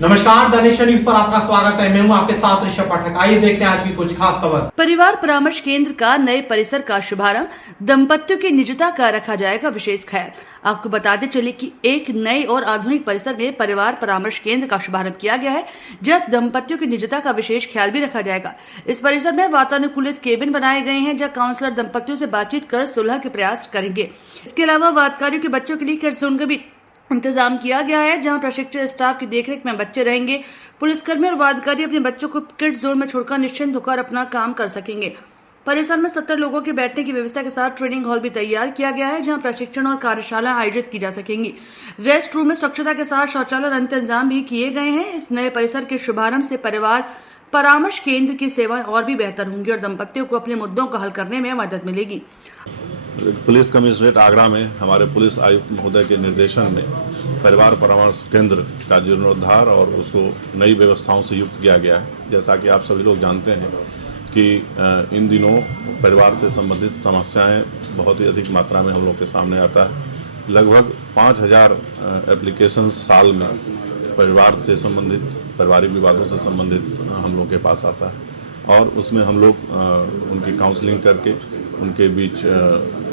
नमस्कार, the nation news पर आपका स्वागत है। मैं हूं आपके साथ ऋषभ पाठक। आइए देखते हैं आज की कुछ खास खबर। परिवार परामर्श केंद्र का नए परिसर का शुभारंभ, दंपतियों की निजता का रखा जाएगा विशेष ख्याल। आपको बताते चले कि एक नए और आधुनिक परिसर में परिवार परामर्श केंद्र का शुभारंभ किया गया है, जहां दंपतियों की निजता का विशेष ख्याल भी रखा जाएगा। इस परिसर में वातानुकूलित केबिन बनाए गए हैं, जहां काउंसलर दंपतियों से बातचीत कर सुलह के प्रयास करेंगे। इसके अलावा वादकारियों के बच्चों के लिए किड्स का भी इंतजाम किया गया है, जहां प्रशिक्षित स्टाफ की देखरेख में बच्चे रहेंगे। पुलिसकर्मी और वादकारी अपने बच्चों को किड्स जोन में छोड़कर निश्चिंत होकर अपना काम कर सकेंगे। परिसर में 70 लोगों के बैठने की व्यवस्था के साथ ट्रेनिंग हॉल भी तैयार किया गया है, जहां प्रशिक्षण और कार्यशाला आयोजित की जा सकेंगी। रेस्ट रूम में स्वच्छता के साथ शौचालय और अन्य इंतजाम भी किए गए हैं। इस नए परिसर के शुभारंभ से परिवार परामर्श केंद्र की सेवाएं और भी बेहतर होंगी और दंपतियों को अपने मुद्दों को हल करने में मदद मिलेगी। पुलिस कमिश्नरेट आगरा में हमारे पुलिस आयुक्त महोदय के निर्देशन में परिवार परामर्श केंद्र का जीर्णोद्धार और उसको नई व्यवस्थाओं से युक्त किया गया है। जैसा कि आप सभी लोग जानते हैं कि इन दिनों परिवार से संबंधित समस्याएं बहुत ही अधिक मात्रा में हम लोग के सामने आता है। लगभग 5000 एप्लीकेशंस साल में परिवार से संबंधित, पारिवारिक विवादों से संबंधित हम लोग के पास आता है और उसमें हम लोग उनकी काउंसलिंग करके उनके बीच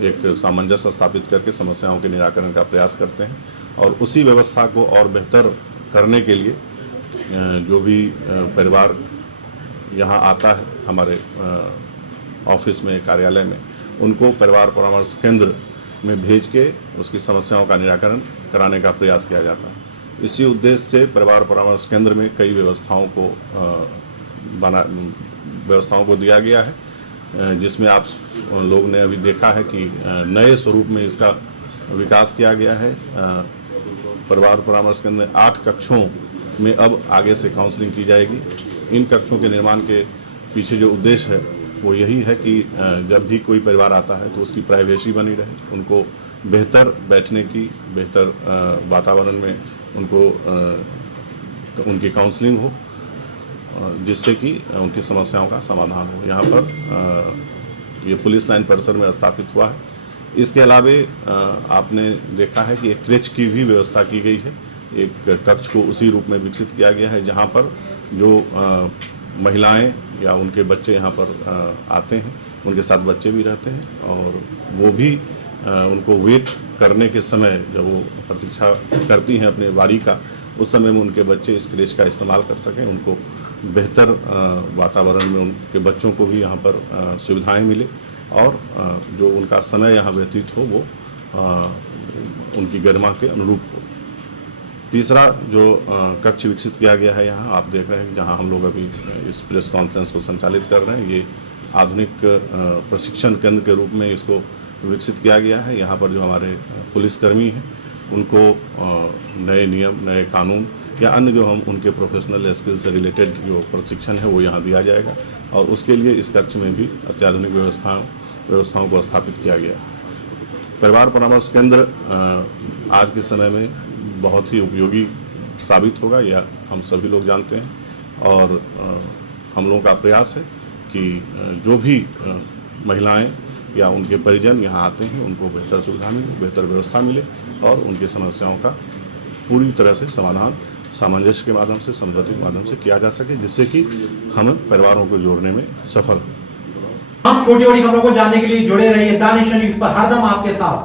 एक सामंजस्य स्थापित करके समस्याओं के निराकरण का प्रयास करते हैं। और उसी व्यवस्था को और बेहतर करने के लिए जो भी परिवार यहाँ आता है हमारे ऑफिस में, कार्यालय में, उनको परिवार परामर्श केंद्र में भेज के उसकी समस्याओं का निराकरण कराने का प्रयास किया जाता है। इसी उद्देश्य से परिवार परामर्श केंद्र में कई व्यवस्थाओं को दिया गया है, जिसमें आप लोग ने अभी देखा है कि नए स्वरूप में इसका विकास किया गया है। परिवार परामर्श केंद्र में 8 कक्षों में अब आगे से काउंसलिंग की जाएगी। इन कक्षों के निर्माण के पीछे जो उद्देश्य है वो यही है कि जब भी कोई परिवार आता है तो उसकी प्राइवेसी बनी रहे, उनको बेहतर बैठने की, बेहतर वातावरण में उनको उनकी काउंसलिंग हो, जिससे कि उनकी समस्याओं का समाधान हो। यहाँ पर ये पुलिस लाइन परिसर में स्थापित हुआ है। इसके अलावे आपने देखा है कि एक क्रेच की भी व्यवस्था की गई है। एक कक्ष को उसी रूप में विकसित किया गया है, जहाँ पर जो महिलाएं या उनके बच्चे यहाँ पर आते हैं, उनके साथ बच्चे भी रहते हैं और वो भी उनको वेट करने के समय जब वो प्रतीक्षा करती हैं अपने बारी का, उस समय में उनके बच्चे इस क्रेच का इस्तेमाल कर सकें, उनको बेहतर वातावरण में उनके बच्चों को भी यहाँ पर सुविधाएं मिले और जो उनका समय यहाँ व्यतीत हो वो उनकी गरिमा के अनुरूप हो। तीसरा जो कक्ष विकसित किया गया है यहाँ आप देख रहे हैं, जहाँ हम लोग अभी इस प्रेस कॉन्फ्रेंस को संचालित कर रहे हैं, ये आधुनिक प्रशिक्षण केंद्र के रूप में इसको विकसित किया गया है। यहाँ पर जो हमारे पुलिसकर्मी हैं उनको नए नियम, नए कानून या अन्य जो हम उनके प्रोफेशनल स्किल्स से रिलेटेड जो प्रशिक्षण है वो यहाँ दिया जाएगा और उसके लिए इस कक्ष में भी अत्याधुनिक व्यवस्थाओं को स्थापित किया गया। परिवार परामर्श केंद्र आज के समय में बहुत ही उपयोगी साबित होगा, यह हम सभी लोग जानते हैं और हम लोगों का प्रयास है कि जो भी महिलाएं या उनके परिजन यहाँ आते हैं उनको बेहतर सुविधा मिले, बेहतर व्यवस्था मिले और उनकी समस्याओं का पूरी तरह से समाधान सामंजस्य के माध्यम से, समझौते के माध्यम से किया जा सके, जिससे कि हम परिवारों को जोड़ने में सफल हों। आप छोटी बड़ी खबरों को जानने के लिए जुड़े रहिए द नेशन न्यूज पर, हरदम आपके साथ।